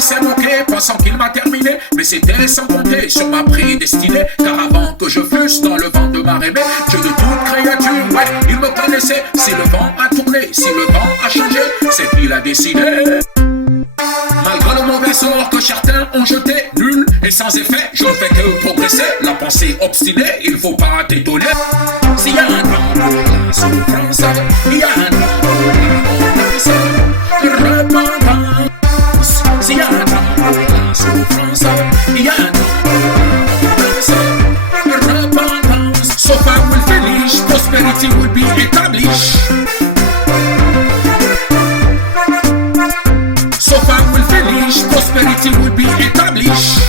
s'est moqué, pensant qu'il m'a terminé. Mais c'était sans compter sur ma prédestinée. Car avant que je fusse dans le vent de marée, Dieu de toute créature, ouais, il me connaissait. Si le vent a tourné, si le vent a changé, c'est qu'il a décidé. Malgré le mauvais sort que certains ont jeté, nul et sans effet, je ne fais que progresser. La pensée obstinée, il faut pas t'étonner. S'il y a un temps pour la souffrance, il y a un temps pour la repentance. S'il y a un temps pour la souffrance, il y a un temps pour la repentance. So far will finish, prosperity will be established. So far will finish, prosperity will be established.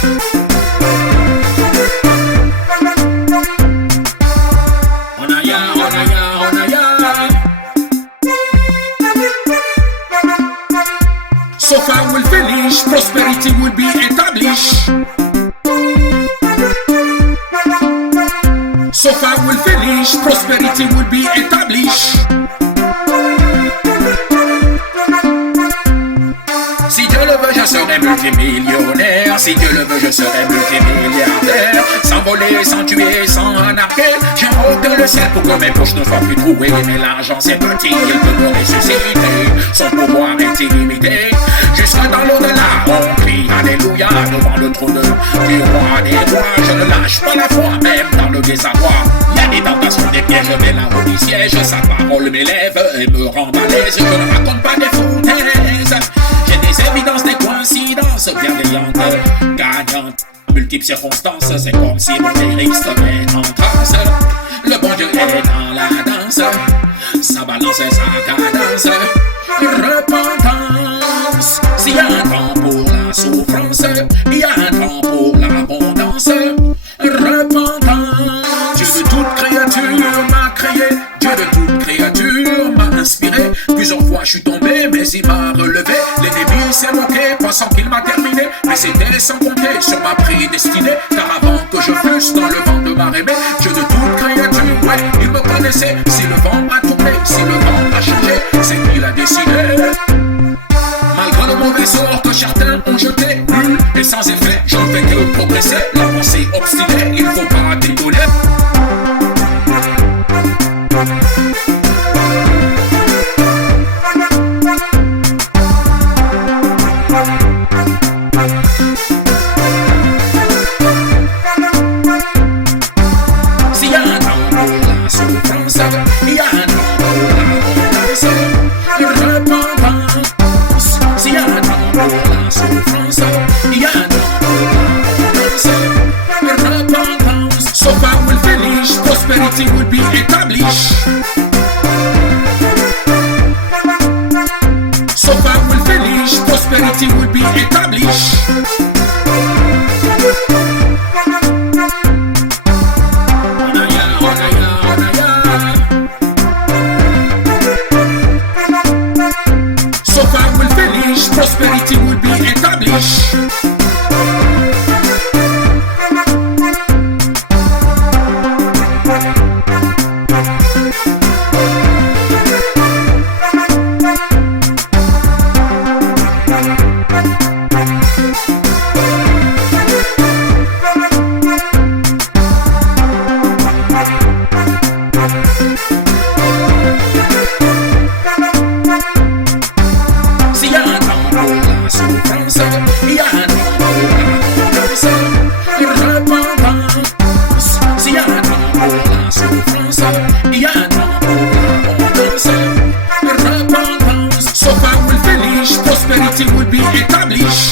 So far will finish, prosperity will be established. So far will finish, prosperity will be established. Si Dieu le veut, je serai multimillionnaire. Si Dieu le veut, je serai multimilliardaire. Sans voler, sans tuer, sans arnaquer. J'ai ôté le ciel pour que mes poches ne soient plus trouées. Mais l'argent c'est petit, il peut me ressusciter. Son pouvoir est illimité. Je serai dans l'au-delà, on crie alléluia devant le trône du roi des rois. Je ne lâche pas la foi, même dans le désarroi. Il y a des tentations, des pièges, mais là-haut du siège, sa parole m'élève et me rend à l'aise. Je ne raconte pas des foutaises. J'ai des évidences, des coïncidences bienveillantes, gagnantes, multiples circonstances. C'est comme si mon lyrique se met en transe. Le bon Dieu est dans la danse, sa balance, sa cadence. Repentance. S'il y a un temps pour la souffrance, il y a un temps pour l'abondance. Repentance. Dieu de toute créature m'a créé, Dieu de toute créature m'a inspiré. Plusieurs fois je suis tombé, mais il m'a relevé. L'ennemi s'est moqué, pensant qu'il m'a terminé. Mais c'était sans compter sur ma prédestinée. Car avant que je fusse dans le vent de marée, Dieu de toute créature, ouais, il me connaissait. Si le vent a tourné, si le vent a changé, c'est qu'il a décidé. Malgré le mauvais sort que certains ont jeté, nul et sans effet, je ne fais que progresser. La pensée obstinée, il faut pas t'étonner. S'il y a un temps pour la souffrance, il y a un temps pour la repentance. S'il y a un temps pour la souffrance, il y a un temps pour la repentance. So far will finish, prosperity will be established. So far will finish, prosperity will be established. So far will finish, prosperity will be established. S'il y a un temps pour la souffrance, il y a un temps pour la repentance. S'il y a un temps pour la souffrance, il y a un temps pour la repentance. So far will finish, prosperity will be established.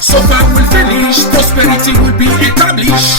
So far will finish, prosperity will be established.